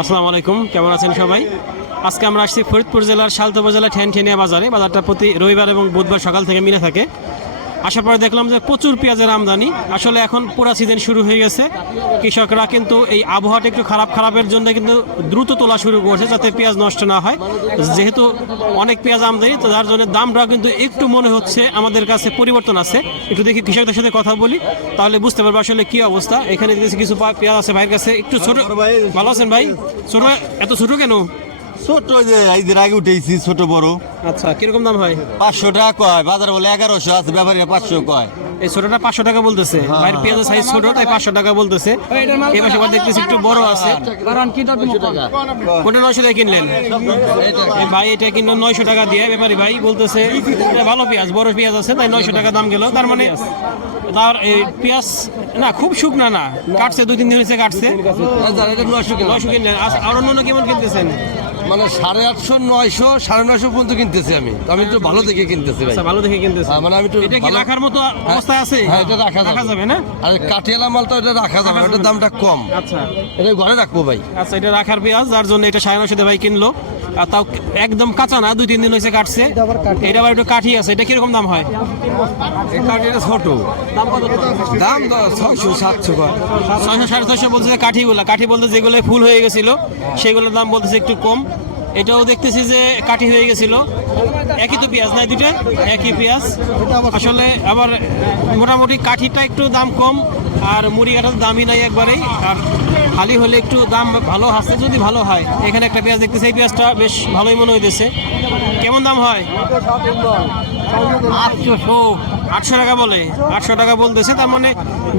আসসালামু আলাইকুম, কেমন আছেন সবাই? আজকে আমরা আসছি ফরিদপুর জেলার শালতা উপজেলা ঠ্যানঠেনিয়া বাজারে। বাজারটা প্রতি রবিবার এবং বুধবার সকাল থেকে মিলে থাকে। আসার পরে দেখলাম যে প্রচুর পেঁয়াজের আমদানি। আসলে এখন পুরা সিজন শুরু হয়ে গেছে। কৃষকরা কিন্তু এই আবহাওয়াটা একটু খারাপের জন্য কিন্তু দ্রুত তোলা শুরু করছে, যাতে পেঁয়াজ নষ্ট না হয়। যেহেতু অনেক পেঁয়াজ আমদানি, তো যার জন্য দামটাও কিন্তু একটু মনে হচ্ছে আমাদের কাছে পরিবর্তন আছে। একটু দেখি কৃষকদের সাথে কথা বলি, তাহলে বুঝতে পারবো আসলে কি অবস্থা। এখানে দেখছি কিছু পেঁয়াজ আছে ভাইয়ের কাছে। একটু ছোট, ভালো আছেন ভাই? ছোট, এত ছোট কেন? ছোট যে ঈদের আগে উঠেছি, ছোট বড়। আচ্ছা, কিরকম দাম হয়? 500 টাকা কয়, বাজার বলে 1100 আছে, ব্যাপারী 500 কয়। এই ছোটটা 500 টাকা বলতেছে। ভাইয়ের পেঁয়াজের সাইজ ছোট, তাই 500 টাকা বলতেছে। এই পাশে আবার দেখতেছি একটু বড় আছে। কোনটা 900 টাকা কিনলেন? এই ভাই এটা কিনলেন 900 টাকা দিয়ে। ব্যাপারী ভাই বলতেছে এটা ভালো পেঁয়াজ, বড় পেঁয়াজ আছে, তাই 900 টাকা দাম গেল। তার মানে তার এই পেঁয়াজ না খুব শুকনা না, কাটছে 2-3 দিন হয়েছে কাটছে। 900 কিনলেন। আর অন্য কেমন কিনতেছেন? মানে 850, 900, 950 পর্যন্ত কিনতেছি আমি। আমি একটু ভালো দেখে কিনতেছি ভাই। আচ্ছা, ভালো দেখে কিনতেছেন। মানে আমি একটু এটা কি রাখার মতো অবস্থায় আছে? হ্যাঁ, এটা রাখা যাবে না? আর কাঠিয়ালা মাল তো এটা রাখা যাবে, এটার দামটা কম। আচ্ছা, এটা ঘরে রাখবো ভাই। আচ্ছা, এটা রাখার পেঁয়াজ, যার জন্য এটা 950 ভাই কিনলো। আর তাও একদম কাঁচা না, 2-3 দিন হয়েছে কাটছে। এটা আবার একটু কাঠি আছে। এটা কিরকম দাম হয়? এটা ছোট দাম কত? দাম 600, 700 কয়। 600, 650 বলছে। কাঠি বলতে যেগুলো ফুল হয়ে গেছিল সেগুলোর দাম বলতেছে একটু কম। এটাও দেখতেছি যে কাঠি হয়ে গেছিল। একই তো পেঁয়াজ নাই, দুটো একই পেঁয়াজ আসলে। আবার মোটামুটি কাঠিটা একটু দাম কম, আর মুড়ি কাঠার দামই নাই একবারেই। আর খালি হলে একটু দাম ভালো আসছে, যদি ভালো হয়। এখানে একটা পেঁয়াজ দেখতেছি, এই পেঁয়াজটা বেশ ভালোই মনে হইতেছে। কেমন দাম হয়? 800 টাকা বলে। 800 টাকা বলতেছে। তার মানে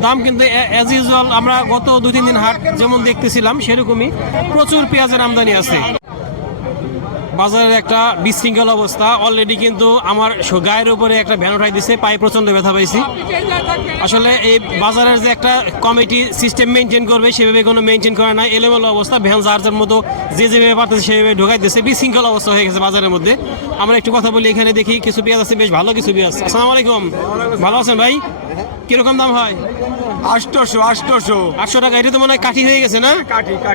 দাম কিন্তু অ্যাজ ইউজুয়াল আমরা গত 2-3 দিন হাট যেমন দেখতেছিলাম সেরকমই প্রচুর পেঁয়াজের আমদানি আছে। বাজারের একটা বিশৃঙ্খল অবস্থা। অলরেডি কিন্তু আমার গায়ের উপরে একটা ভ্যান উঠাই দিছে, পায়ে প্রচন্ড ব্যথা পাইছি। আসলে এই বাজারের যে একটা কমিটি সিস্টেম মেনটেন করবে, সেভাবে কোনো মেনটেন করা নাই। এলোমেলো অবস্থা, ভ্যান যার মতো যেভাবে পারতেছে সেভাবে ঢোকাই দিচ্ছে। বিশৃঙ্খল অবস্থা হয়ে গেছে বাজারের মধ্যে। আমরা একটু কথা বলি। এখানে দেখি কিছু পেঁয়াজ আছে, বেশ ভালো কিছু পেঁয়াজ। আসসালামু আলাইকুম, ভালো আছেন ভাই? কিরকম দাম হয়? 800 টাকা। এটা তো মনে হয় কাঠি হয়ে গেছে না?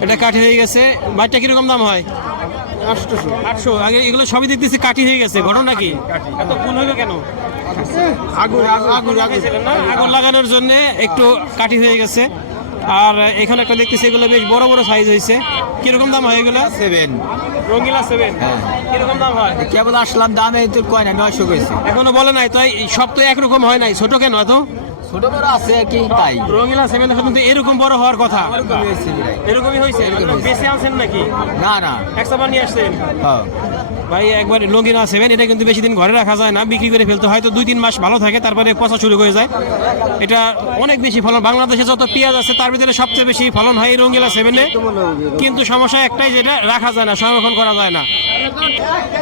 এটা কাঠি হয়ে গেছে। বাইরটা কিরকম দাম হয়? 800। আগে এগুলো সবই দেখতেছি কাঠি হয়ে গেছে, ঘটনা কি? এত ফুল হলো কেন? আগুন লাগানোর জন্য একটু কাঠি হয়ে গেছে। আর এখানে একটা দেখতেছি এগুলো বেশ বড় বড় সাইজ হয়েছে। কিরকম দাম হয় এগুলো? 7 রঙিলা 7। কিরকম দাম হয়? কেবল আসলাম, দামে তো কয় না, 900 কইছে। এখনো বলে নাই, তাই সব তো একরকম হয় নাই। ছোট কেন এত? ছোট বড় আছে কি তাই। রঙিলা 7 এখন তো এরকম বড় হওয়ার কথা। এরকমই হয়েছে। বেশি আছেন নাকি? না না, একসাথে নিয়ে আসছেন? হ্যাঁ ভাই একবার রঙিলা 7, এটা কিন্তু বেশি দিন ঘরে রাখা যায় না, বিক্রি করে ফেলতে হয়তো 2-3 মাস ভালো থাকে, তারপরে পচা শুরু হয়ে যায়। এটা অনেক বেশি ফলন। বাংলাদেশে যত পেঁয়াজ আছে তার ভিতরে সবচেয়ে বেশি ফলন হয় এই রঙিলা 7-এ। কিন্তু সমস্যা একটাই, যেটা রাখা যায় না, সংরক্ষণ করা যায় না।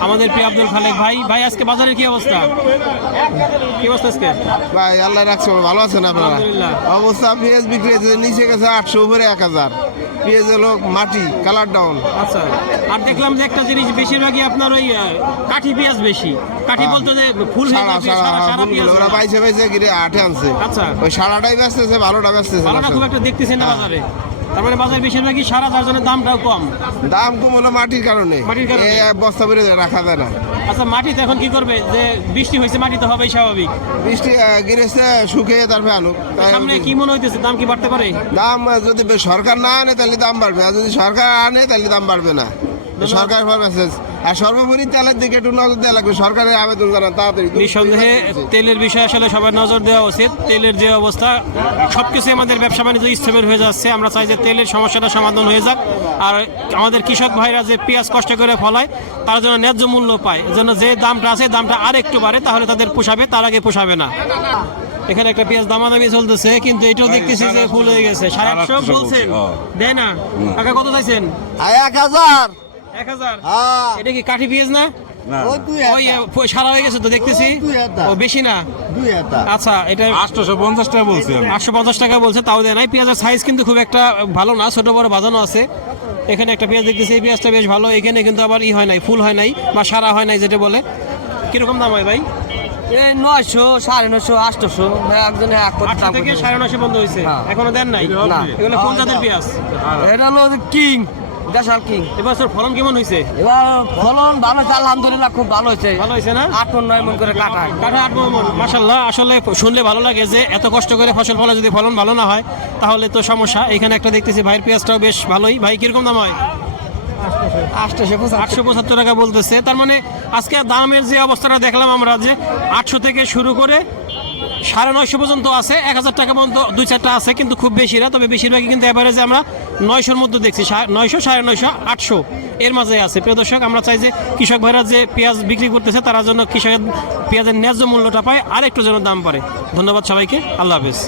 আমাদের প্রিয় আব্দুল খালেক ভাই। ভাই আজকে বাজারের কি অবস্থা? কি অবস্থা আজকে ভাই? আল্লাহ রাখছে, ভালো আছেন আপনারা? আলহামদুলিল্লাহ। অবস্থা পেঁয়াজ বিক্রি হয়েছে, নিচে গেছে 800, উপরে 1000। পেঁয়াজ হলো মাটি কালার ডাউন। আচ্ছা, আর দেখলাম যে একটা জিনিস বেশিরভাগই আপনার ওই কাঠি পেঁয়াজ বেশি। কাঠি বলতে যে ফুল হয়ে যায়, সারা পেঁয়াজ ওরা বাইছে বাইছে গিরে 8 আনছে। আচ্ছা, ওই সারাটাই বেচতেছে, ভালোটা বেচতেছে। ভালোটা খুব একটা দেখতেছেন না বাজারে। তার মানে বাজারে বেশিরভাগই সারা, যার জন্য দামটাও কম। দাম কম হলো মাটির কারণে। এই বস্তা বেড়ে রাখা যায় না। আচ্ছা, মাটিতে এখন কি করবে? যে বৃষ্টি হয়েছে, মাটি তো হবেই স্বাভাবিক। বৃষ্টি গিরেছে, শুকিয়ে তারপরে আনুক। সামনে কি মনে হইতেছে, দাম কি বাড়তে পারে? দাম যদি সরকার না আনে তাহলে দাম বাড়বে, আর যদি সরকার আনে তাহলে দাম বাড়বে না। সরকার মেসেজ। আর সর্বোপরি তেলের দিকে একটু নজর দেওয়া লাগবে, সরকারের আবেদন জানান তাড়াতাড়ি। নিঃসন্দেহে তেলের বিষয়ে আসলে সবার নজর দেওয়া উচিত। তেলের যে অবস্থা, সবকিছু আমাদের ব্যবসা বাণিজ্য স্থবির হয়ে যাচ্ছে। আমরা চাই যে তেলের সমস্যাটা সমাধান হয়ে যাক। আর আমাদের কৃষক ভাইরা যে পেঁয়াজ কষ্ট করে ফলায়, তার জন্য ন্যায্য মূল্য পায়। এজন্য যে দামটা আছে, দামটা আর একটু বাড়ে, তাহলে তাদের পোষাবে, তার আগে পোষাবে না। এখানে একটা পেঁয়াজ দামাদামি চলতেছে, কিন্তু এটাও দেখতেছি যে ফুল হয়ে গেছে। 850 বলছেন, দেয় না? টাকা কত চাইছেন? 1000। 1000। হ্যাঁ, এটা কি কাঠি পেঁয়াজ না? ওই সারা হয়ে গেছে তো দেখতেছি। ও বেশি না? 2000। আচ্ছা, এটা 850 টাকা বলছি আমি। 850 টাকা বলছে, তাও দেয় নাই। পেঁয়াজের সাইজ কিন্তু খুব একটা ভালো না, ছোট বড় বাজানো আছে। এখানে একটা পেঁয়াজ দেখতেছি, এই পেঁয়াজটা বেশ ভালো। এখানে কিন্তু আবার হয় নাই, ফুল হয় নাই বা সারা হয় নাই যেটা বলে। কিরকম দাম হয় ভাই? 900, 950, 800 একজনে 800 থেকে 950 বন্ধ হয়েছে। এখনো দেন নাই? এগুলো কোন জাতের পেঁয়াজ? এটা হলো কিং। দেশাল কিং। এবছর ফলন কেমন হয়েছে? এবার ফলন ভালো হয়েছে, আলহামদুলিল্লাহ খুব ভালো হয়েছে। ভালো হয়েছে না? 8-9 মণ করে কাটা। কাঠা 8 মণ, মাশাআল্লাহ। আসলে শুনলে ভালো লাগে যে এত কষ্ট করে ফসল ফলে যদি ফলন ভালো না হয় তাহলে তো সমস্যা। এখানে একটা দেখতেছি ভাইয়ের পেঁয়াজটাও বেশ ভালোই। ভাই কিরকম দাম হয়? 875 টাকা বলতেছে। তার মানে আজকে দামের যে অবস্থাটা দেখলাম আমরা, যে 800 থেকে শুরু করে 950 পর্যন্ত আছে, 1000 টাকা পর্যন্ত 2-4টা আছে, কিন্তু খুব বেশি না। তবে বেশিরভাগই কিন্তু এভারেজে আমরা 900-র মধ্যে দেখছি, 900, 950, 800 এর মাঝে আছে। প্রিয় দর্শক, আমরা চাই যে কৃষক ভাইরা যে পেঁয়াজ বিক্রি করতেছে তারা যেন কৃষকের পেঁয়াজের ন্যায্য মূল্যটা পায়, আর একটু যেন দাম পারে। ধন্যবাদ সবাইকে, আল্লাহ হাফেজ।